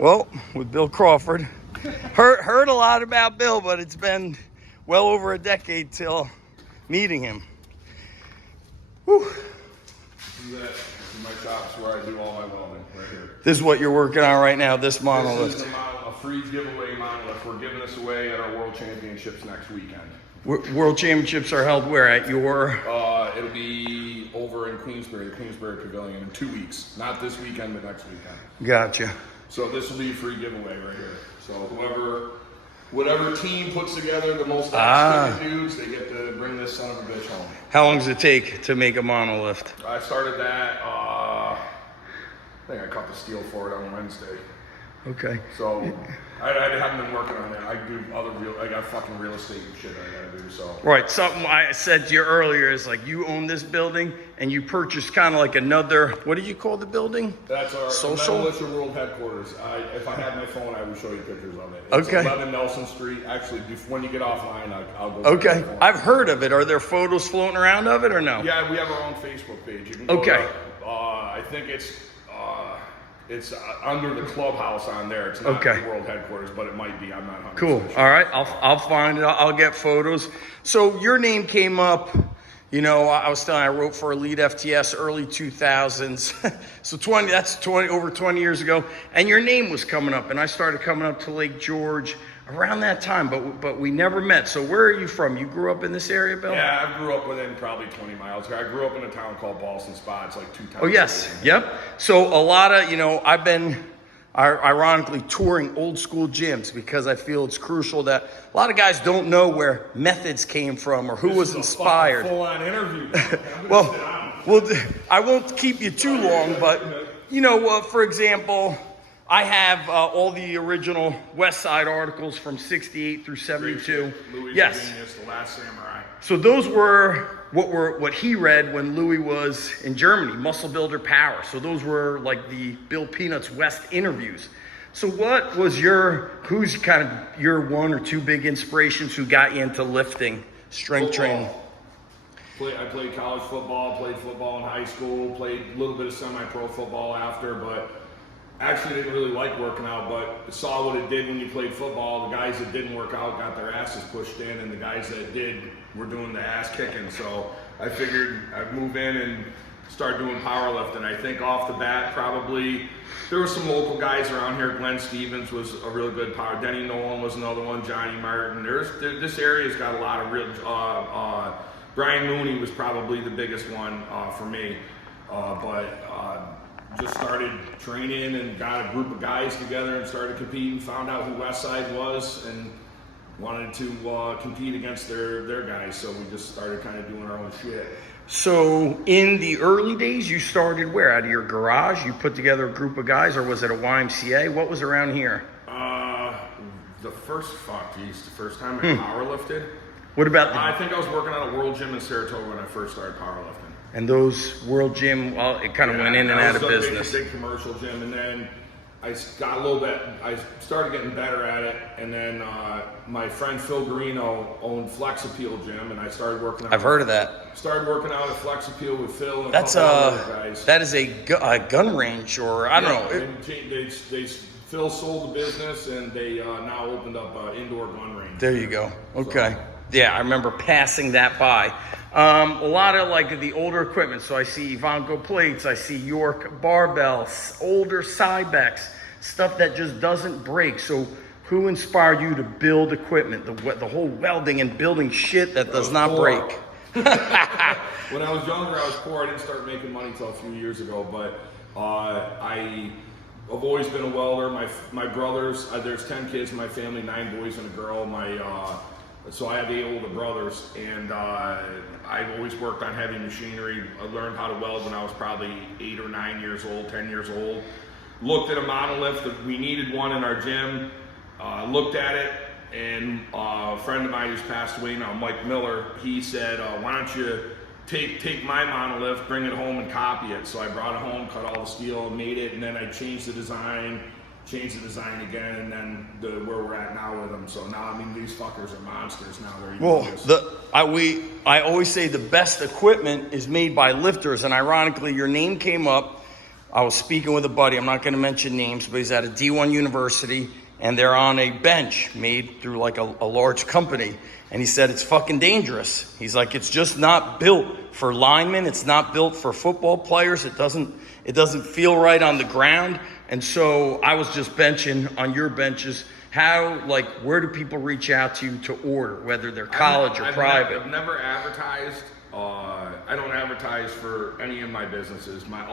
Well, with Bill Crawford. Heard a lot about Bill, but it's been well over a decade till meeting him. Whew. My shop's where I do all my welding, right here. This is what you're working on right now, this monolith. This is a free giveaway monolith. We're giving this away at our World Championships next weekend. World Championships are held where? At your... It'll be over in Queensbury, the Queensbury Pavilion, in 2 weeks. Not this weekend, but next weekend. Gotcha. So this will be a free giveaway right here. So whatever team puts together the most dudes, they get to bring this son of a bitch home. How long does it take to make a monolith? I started that, I think I cut the steel for it on Wednesday. Okay. So I haven't been working on that. I got fucking real estate and shit I gotta do, so. Right, something I said to you earlier is like you own this building and you purchased kind of like another, what did you call the building? That's our social Militia World headquarters. If I had my phone, I would show you pictures of it. It's okay. 11 Nelson Street. Actually, when you get offline, I'll go. Okay, I've heard of it. Are there photos floating around of it or no? Yeah, we have our own Facebook page. You can go okay. To, I think it's under the clubhouse on there. It's not the world headquarters, but it might be. I'm not 100% cool. Sure. All right, I'll find it. I'll get photos. So your name came up. You know, I was telling you, I wrote for Elite FTS early 2000s. So over 20 years ago. And your name was coming up, and I started coming up to Lake George around that time, but we never met. So where are you from? You grew up in this area, Bill? Yeah, I grew up within probably 20 miles. I grew up in a town called Boston Spa. It's like 2 towns. Oh, yes. Yep. So a lot of, I've been ironically touring old school gyms because I feel it's crucial that a lot of guys don't know where methods came from or who was inspired. Full-on interview. well, I won't keep you too long, but, for example, I have all the original West Side articles from 68 through 72. Louis yes. Genius, The Last Samurai. So those were what he read when Louis was in Germany, Muscle Builder Power. So those were like the Bill Peanuts West interviews. So what was who's kind of your one or two big inspirations who got you into lifting, strength training? I played college football, played football in high school, played a little bit of semi-pro football after, but actually didn't really like working out, but saw what it did when you played football. The guys that didn't work out got their asses pushed in, and the guys that did were doing the ass kicking. So I figured I'd move in and start doing powerlifting. I think off the bat, probably there were some local guys around here. Glenn Stevens was a really good power. Denny Nolan was another one. Johnny Martin. This area's got a lot of real. Brian Mooney was probably the biggest one for me, just started training and got a group of guys together and started competing, found out who Westside was and wanted to compete against their guys. So we just started kind of doing our own shit. So in the early days, you started where? Out of your garage? You put together a group of guys, or was it a YMCA? What was around here? The first time I powerlifted. What about I think I was working at a World Gym in Saratoga when I first started powerlifting. And those World Gym, well, it kind of went in and out of business. Big commercial gym, and then I got a little bit. I started getting better at it, and then my friend Phil Garino owned Flex Appeal Gym, and I started working out. I've heard of that. Started working out at Flex Appeal with Phil and that's a couple other guys. That is a gun range, or I don't know. Phil sold the business, and they now opened up an indoor gun range. There you go. Okay. So. Yeah, I remember passing that by. A lot of like the older equipment. So I see Ivanko plates, I see York barbells, older Cybex, stuff that just doesn't break. So who inspired you to build equipment, the whole welding and building shit that does not break? When I was younger, I was poor. I didn't start making money until a few years ago, but I've always been a welder. My brothers, there's 10 kids in my family, 9 boys and a girl. So I have 8 older brothers, and I've always worked on heavy machinery. I learned how to weld when I was probably 8 or 9 years old, 10 years old. Looked at a monolith. We needed one in our gym. Looked at it, and a friend of mine who's passed away now, Mike Miller, he said, why don't you take my monolith, bring it home and copy it. So I brought it home, cut all the steel, made it, and then I changed the design again, and then where we're at now with them. So now, I mean, these fuckers are monsters now. I always say the best equipment is made by lifters, and ironically, your name came up I was speaking with a buddy. I'm not going to mention names, but he's at a D1 university, and they're on a bench made through like a large company. And he said it's fucking dangerous. He's like, it's just not built for linemen. It's not built for football players. It doesn't feel right on the ground. And so I was just benching on your benches. How, like, where do people reach out to you to order, whether they're college or private? I've never advertised. I don't advertise for any of my businesses. My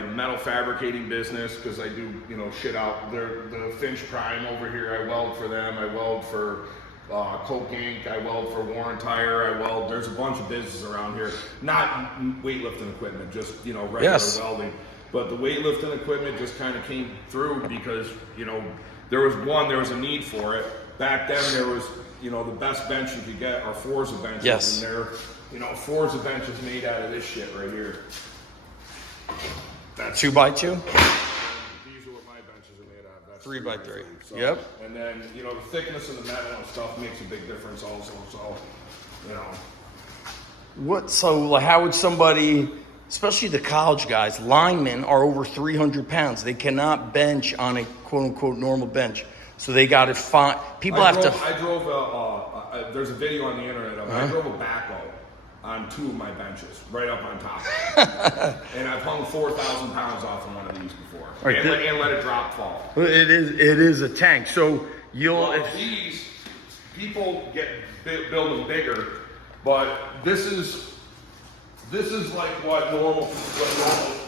metal fabricating business, because I do, shit out. The Finch Prime over here, I weld for them. I weld for Coke Inc. I weld for Warren Tire. There's a bunch of businesses around here. Not weightlifting equipment, just, regular welding. But the weightlifting equipment just kind of came through because, there was a need for it. Back then there was, the best bench you could get are Forza benches. Yes. And they're, Forza benches made out of this shit right here. That's 2x2? These are what my benches are made out of. That's 3x3. So, Yep. And then, the thickness of the metal and stuff makes a big difference also. So, So how would somebody, especially the college guys, linemen are over 300 pounds. They cannot bench on a quote unquote normal bench. So they got to find, I drove there's a video on the internet of I drove a backhoe on 2 of my benches, right up on top. And I've hung 4,000 pounds off of one of these before. Right, and let it drop fall. It is a tank. So these people build them bigger, but this is like what normal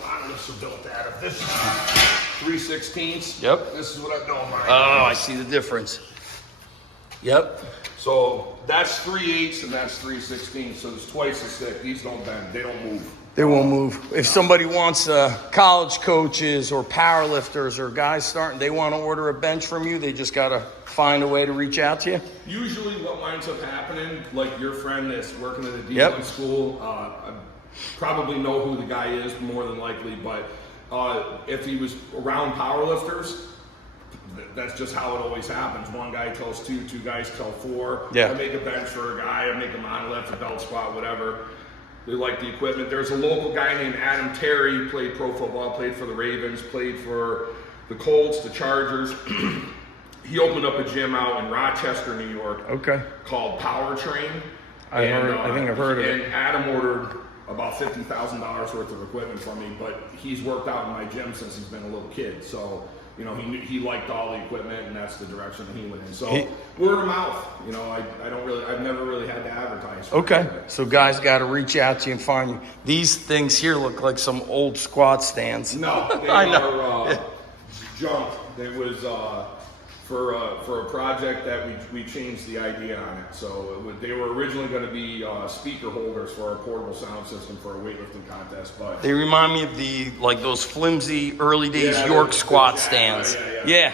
monitors are built out of. This is 3/16. Yep. This is what I know mine. Oh, I see the difference. Yep. So that's 3/8 and that's 3/16. So it's twice as thick. These don't bend. They don't move. They won't move. If somebody wants college coaches or power lifters or guys starting, they want to order a bench from you, they just got to find a way to reach out to you? Usually what winds up happening, like your friend that's working at a D1 school, I probably know who the guy is more than likely, but if he was around powerlifters, that's just how it always happens. One guy tells 2, 2 guys tell 4. Yeah. I make a bench for a guy, I make a monolift, a belt squat, whatever. They like the equipment. There's a local guy named Adam Terry, played pro football, played for the Ravens, played for the Colts, the Chargers. He opened up a gym out in Rochester, New York, called Power Train. I think I've heard of it. And Adam ordered about $50,000 worth of equipment from me, but he's worked out in my gym since he's been a little kid. So, he liked all the equipment, and that's the direction that he went in. So word of mouth. I've never really had to advertise. So guys got to reach out to you and find you. These things here look like some old squat stands. No, they are junk. It was for a project that we changed the idea on it. So they were originally going to be speaker holders for our portable sound system for a weightlifting contest, but they remind me of those flimsy early days York squat stands. Yeah.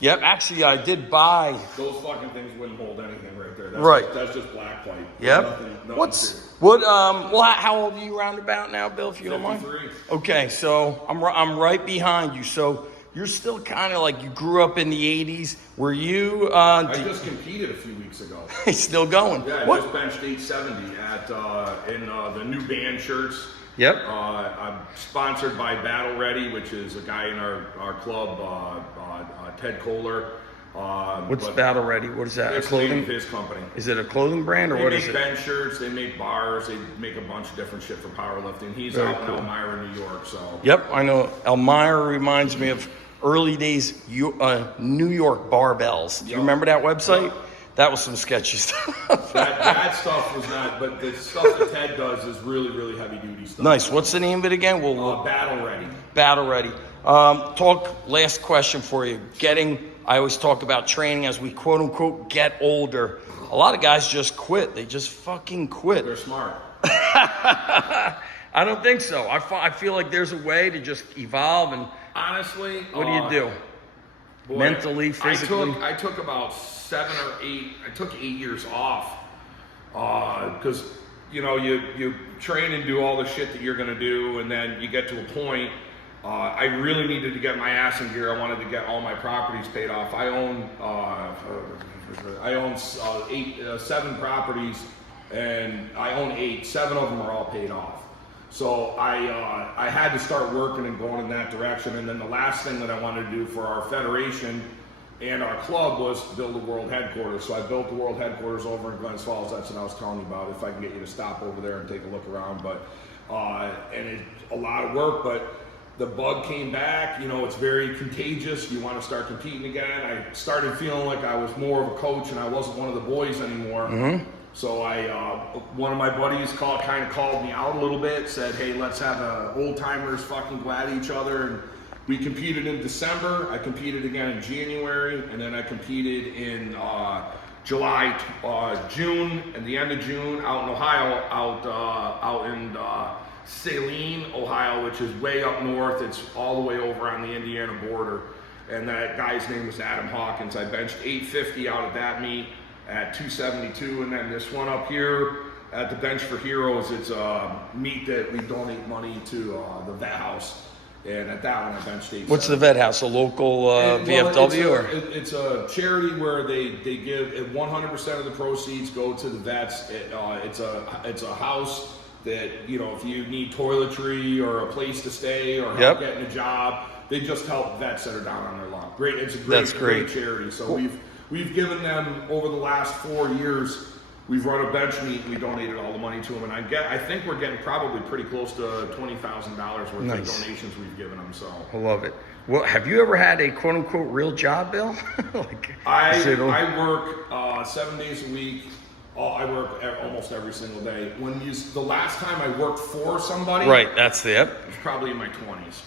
Yep. Actually, I did buy. Those fucking things wouldn't hold anything right there. That's just black pipe. Yep. Nothing how old are you roundabout now, Bill? If you don't mind. 53. Okay, so I'm right behind you. So you're still kind of like you grew up in the 80s. Were you? I just competed a few weeks ago. Still going? Yeah, I just benched 870 in the new band shirts. Yep. I'm sponsored by Battle Ready, which is a guy in our club, Ted Kohler. What's Battle Ready? What is that? It's the name of his company. Is it a clothing brand or what is it? They make bench shirts, they make bars, they make a bunch of different shit for powerlifting. He's out in Elmira, New York. So. Yep, I know. Elmira reminds me of early days New York barbells. Do you remember that website? Yep. That was some sketchy stuff. that stuff was not, but the stuff that Ted does is really, really heavy duty stuff. Nice. What's the name of it again? Battle Ready. Battle Ready. Last question for you. I always talk about training as we quote unquote get older. A lot of guys just quit. They just fucking quit. They're smart. I don't think so. I feel like there's a way to just evolve and honestly, what do you do? Boy, mentally, physically? I took about 7 or 8. I took 8 years off because you train and do all the shit that you're gonna do, and then you get to a point. I really needed to get my ass in gear. I wanted to get all my properties paid off. I own 7 properties, and I own 8. 7 of them are all paid off. So I had to start working and going in that direction. And then the last thing that I wanted to do for our federation and our club was build a world headquarters. So I built the world headquarters over in Glens Falls. That's what I was telling you about. If I can get you to stop over there and take a look around, but and it's a lot of work, but the bug came back. You know, it's very contagious. You want to start competing again. I started feeling like I was more of a coach and I wasn't one of the boys anymore. Mm-hmm. So one of my buddies kind of called me out a little bit, said, hey, let's have old timers fucking glad each other. And we competed in December. I competed again in January, and then I competed in July, June, and the end of June out in Ohio, out in Saline, Ohio, which is way up north. It's all the way over on the Indiana border. And that guy's name was Adam Hawkins. I benched 850 out of that meet at 272, and then this one up here at the Bench for Heroes, it's a meet that we donate money to the vet house, and at that one I benched 870. What's the vet house? A local VFW? It's a charity where they give 100% of the proceeds go to the vets. It's a house that, you know, if you need toiletry or a place to stay or help getting a job, they just help vets that are down on their luck. Great, it's a great charity. So cool. We've given them over the last 4 years. We've run a bench meet and we donated all the money to them, and I think we're getting probably pretty close to $20,000 worth of donations we've given them. So I love it. Well, have you ever had a quote unquote real job, Bill? I work 7 days a week. I work almost every single day. The last time I worked for somebody, right? That's it. It was probably in my 20s.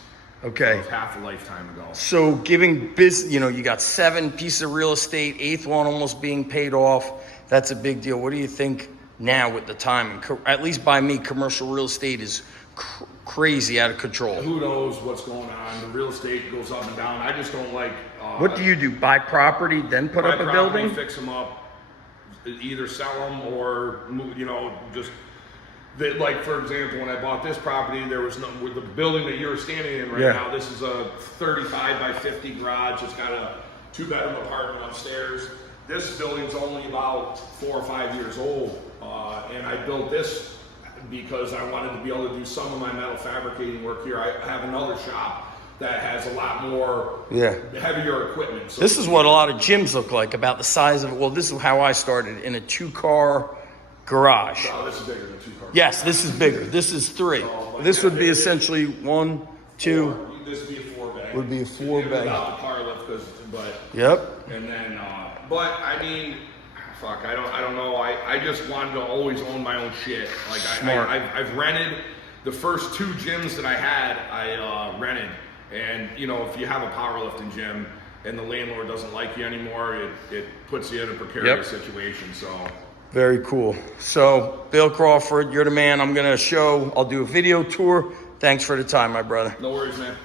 Okay. So it was half a lifetime ago. So giving business, you know, you got 7 pieces of real estate, 8th one almost being paid off. That's a big deal. What do you think now with the time? At least by me, commercial real estate is crazy out of control. Who knows what's going on? The real estate goes up and down. I just don't like. What do you do? Buy property, then put up a building? Fix them up, either sell them or move. You know, just. Like, for example, when I bought this property, there was no, with the building that you're standing in right now, this is a 35 by 50 garage. It's got a 2-bedroom apartment upstairs. This building's only about 4 or 5 years old. And I built this because I wanted to be able to do some of my metal fabricating work here. I have another shop that has a lot more heavier equipment. So this is what a lot of gyms look like, about the size of it. Well, this is how I started, in a 2-car garage. No, this is bigger than 2 cars. Yes, this is bigger. This is 3. So, this would be essentially 1, 2. This would be a 4-bag. Would be a 4-bag. Without the car lift, Yep. And then, but I mean, fuck, I don't know. I just wanted to always own my own shit. Like I've rented the first 2 gyms that I had. I rented, and you know, if you have a powerlifting gym and the landlord doesn't like you anymore, it puts you in a precarious situation. So. Very cool. So, Bill Crawford, you're the man. I'll do a video tour. Thanks for the time, my brother. No worries, man.